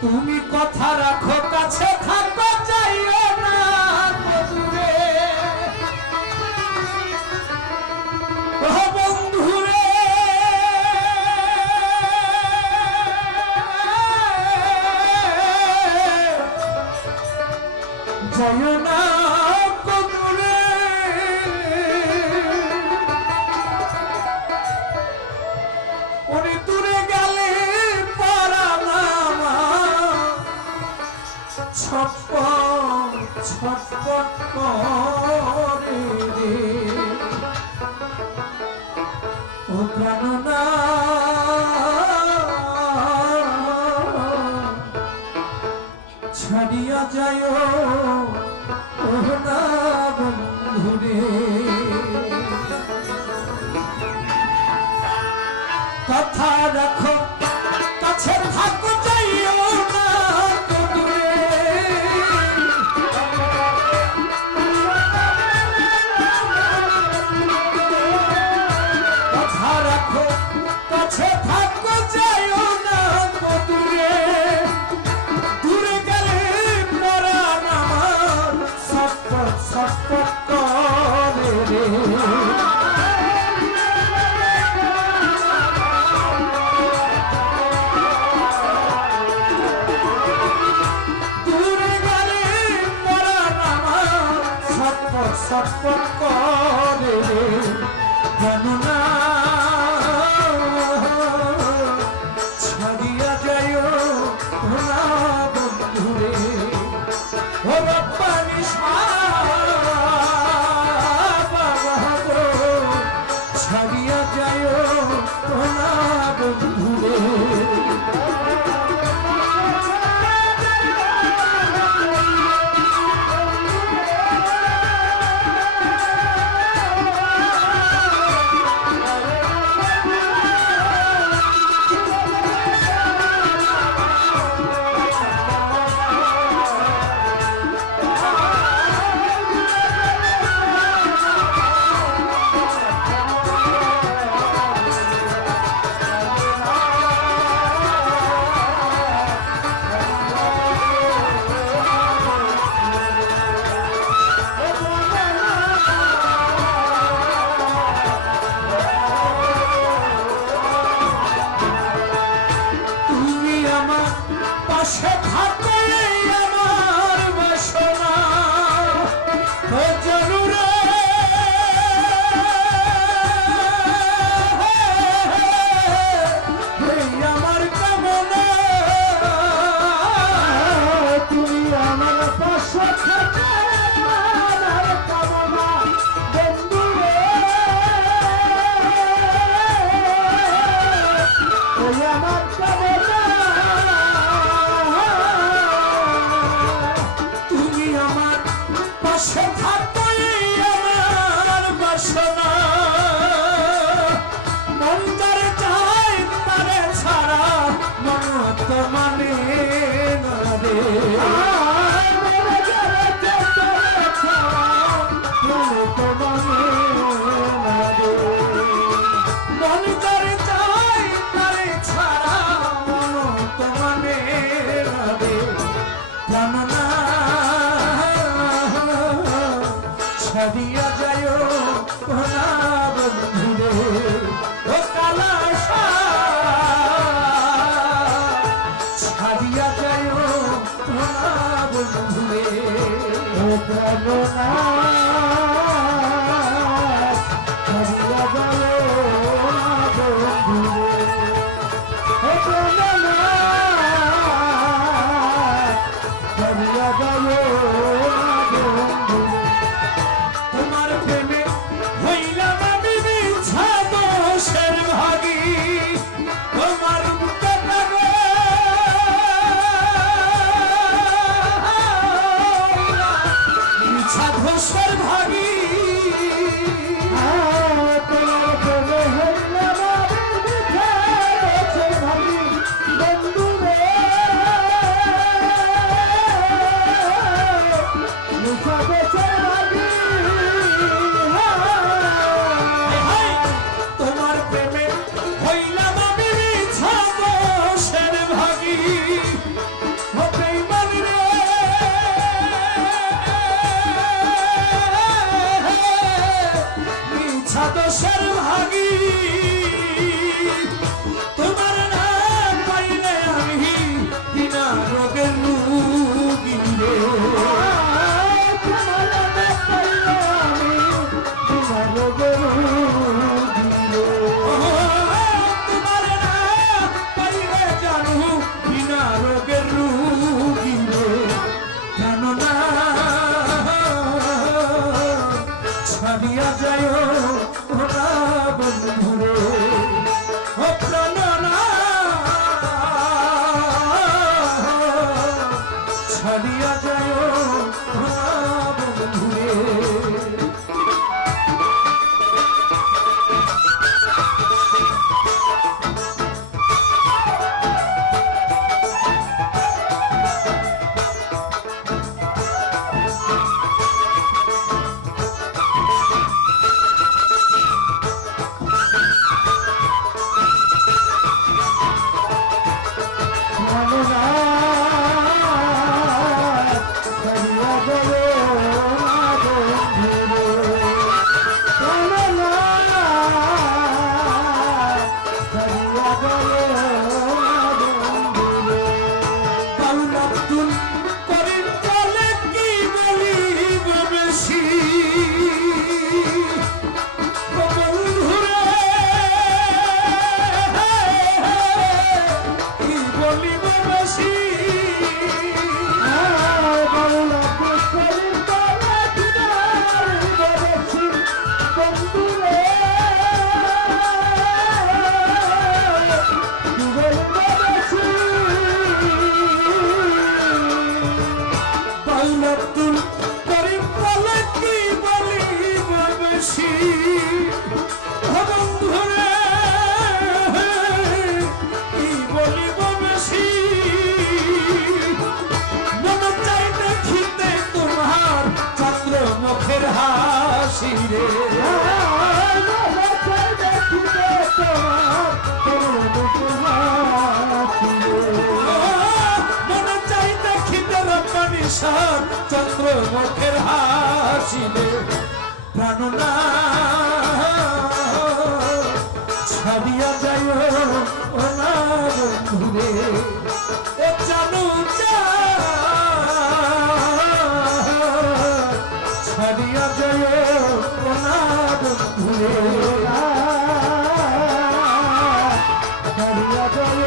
তুমি কথা রাখো কাছে থাকো যাইও না দূরে ও বন্ধুরে যাইও না দূরে ওরে দূরে গেলে ছটপট ছটপট করে রে ও প্রাণনা ছাড়িয়া যায় ও না বন্ধুরে কথা রাখো কাছে থাকো যাইও না কাছে থাকো যাইও না দূরে দূরে গেলে পরাণ আমার ছটপট ছটপট করে রে দূরে গেলে পরাণ আমার ছটপট ছটপট করে রে কেননা ছাড়িয়া যাইও না বন্ধুরে ও রব্বানি ছাড়িয়া যাইও না বন্ধুরে পাশে থাকো আমার বাসনা ও জরুরে আমার কামনা তুমি আমার পাশে থাকো আমার কামনা বন্ধুরে আমার কামনা পাশে থাকো আমার বাসনা মন যারে চায় তারে ছাড়া মন তো মানে না রে মন যারে চায় তারে ছাড়া মন তো মানে না রে জানা ছাড়িয়া যাইও না বন্ধুরে ও কালাশা ছাড়িয়া যাইও না বন্ধুরে ও প্রাণনা ছাড়িয়া যাইও না বন্ধুরে ও প্রাণনা ছাড়িয়া যাইও ঘোষের ভাগ বেশি আব্দুল করিম বলে কি বলিব বেশি বন্ধুরে কি বলিব বেশি মন চাই দেখিতে তোমার চন্দ্র মুখের হাসি রে চন্দ্র মুখের হাসিলে প্রাণনা ছাড়িয়া যায় ওনার ঘুরে ও জানু ছাড়িয়া যায় ওনার ঘুরে ছাড়িয়া যায়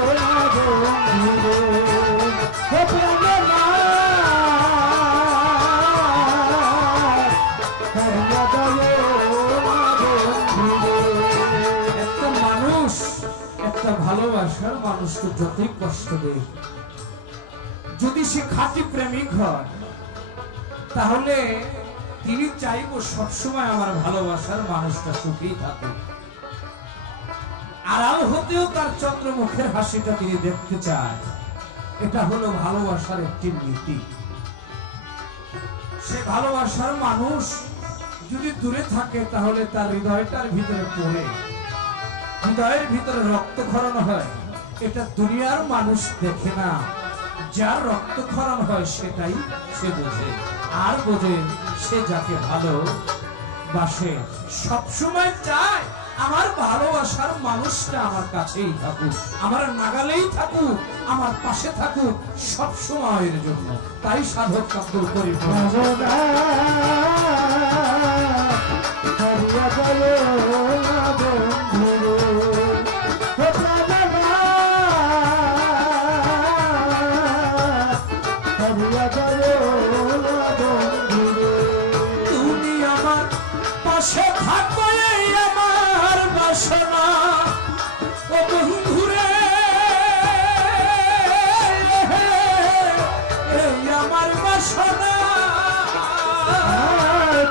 ওনার ঘুরে ভালোবাসার মানুষকে যতই কষ্ট দেয় যদি সে খাঁটি প্রেমিক হয় তাহলে তিনি চাইব সবসময় আমার ভালোবাসার মানুষটা সুখেই থাকুক আড়াল হতেও তার চন্দ্রমুখের হাসিটা তিনি দেখতে চায় এটা হলো ভালোবাসার একটি নীতি সে ভালোবাসার মানুষ যদি দূরে থাকে তাহলে তার হৃদয়টার ভিতরে পড়ে হৃদয়ের ভিতরে রক্তক্ষরণ হয় এটা দুনিয়ার মানুষ দেখে না যার রক্তক্ষরণ হয় সেটাই সে বোঝে আর বোঝে সে যাকে ভালোবাসে সবসময় চায় আমার ভালোবাসার মানুষটা আমার কাছেই থাকুক আমার নাগালেই থাকুক আমার পাশে থাকুক সব সময়ের জন্য তাই সাধক আব্দুল করিম তুমি আমার পাশে থাকো আমার বাসনা ও বন্ধুরে আমার বাসনা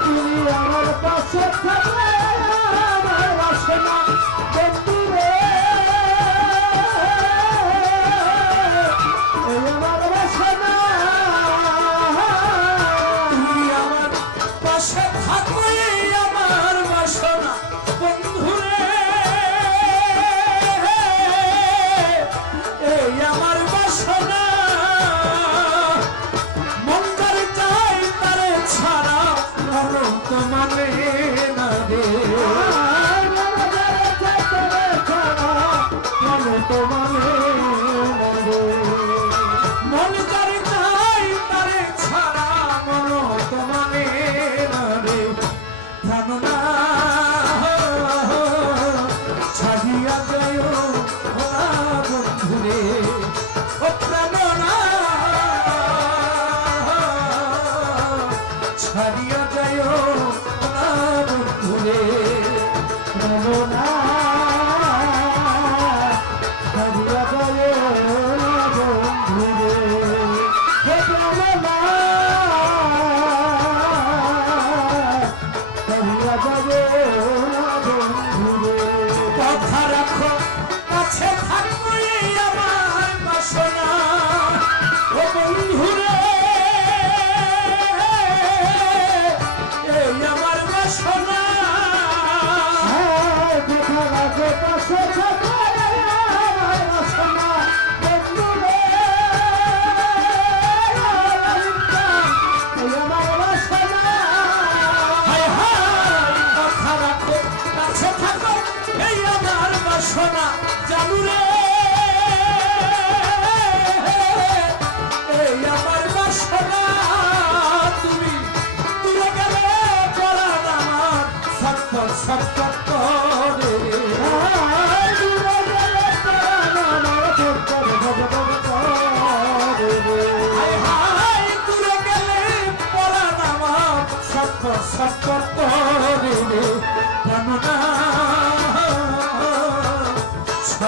তুমি আমার পাশে থাকো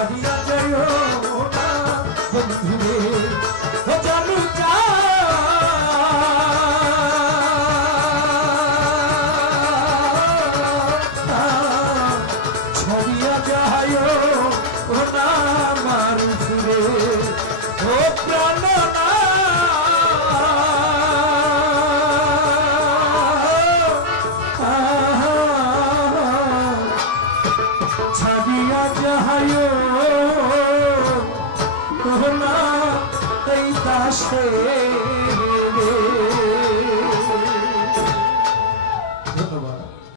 ছাড়িয়া যাইও না বন্ধুরে ও জানু যা ছাড়িয়া যাইও না আমার ফিরে ও প্রাণ ছাড়িয়া যাইও না এই দাসে